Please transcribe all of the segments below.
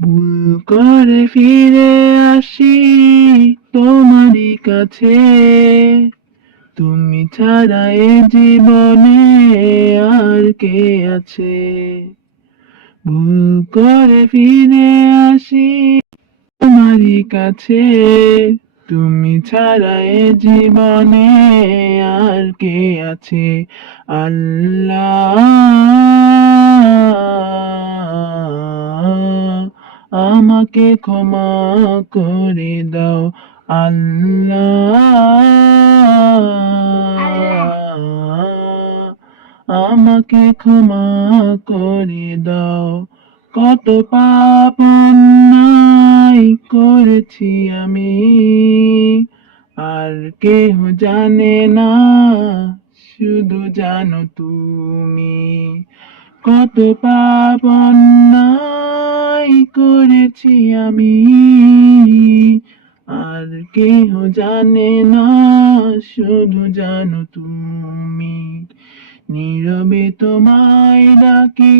ভুল করে ফিরে আসি তোমারই কাছে, তুমি ছাড়া এ জীবনে আর কে আছে। ভুল করে ফিরে আসি তোমারই কাছে, তুমি ছাড়া এ জীবনে আর কে আছে। আল্লাহ, আমাকে ক্ষমা করে দাও। আল্লাহ, আমাকে ক্ষমা করে দাও। কত পাপ অন্যায় করেছি আমি, আর কেহ জানে না, শুধু জানো তুমি। কত পাপ অন্যায় করেছি আমি, আর কেহ জানে না, শুধু জানো তুমি। নীরবে তোমায় ডাকি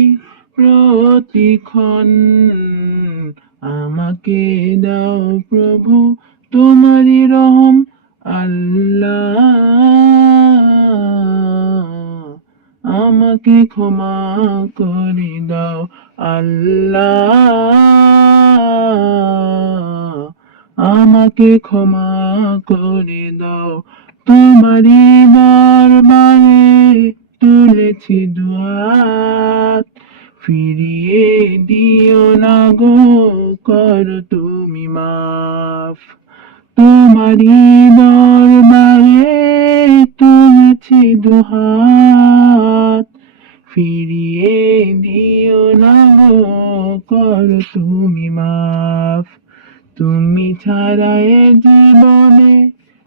প্রতিক্ষণ, আমাকে দাও প্রভু তোমারই রহম। আল্লাহ, আমাকে ক্ষমা করে দাও। আল্লাহ, আমাকে ক্ষমা করে দাও। তোমারই দরবারে তুলেছি দুহাত, ফিরিয়ে দিও না গো, করো তুমি মাফ। তোমারই দরবারে তুলেছি দুহাত, ফিরিয়ে দিও না গো, করো তুমি মাফ। তুমি ছাড়া এ জীবনে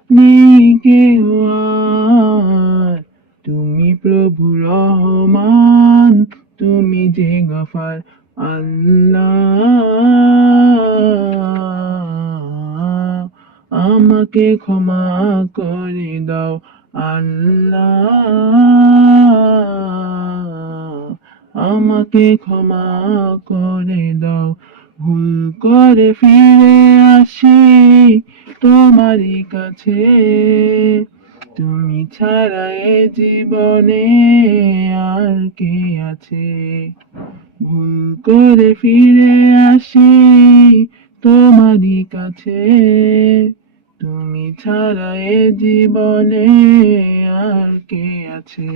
নেই কেহ আর, তুমি প্রভু রহমান, তুমি যে গফার। আল্লাহ, আমাকে ক্ষমা করে দাও। আল্লাহ, আমাকে ক্ষমা করে দাও। ভুল করে ফিরে আসি তোমারই কাছে, তুমি ছাড়া এ জীবনে আর কে আছে। ভুল করে ফিরে আসি তোমারই কাছে, তুমি ছাড়া এ জীবনে আর কে আছে।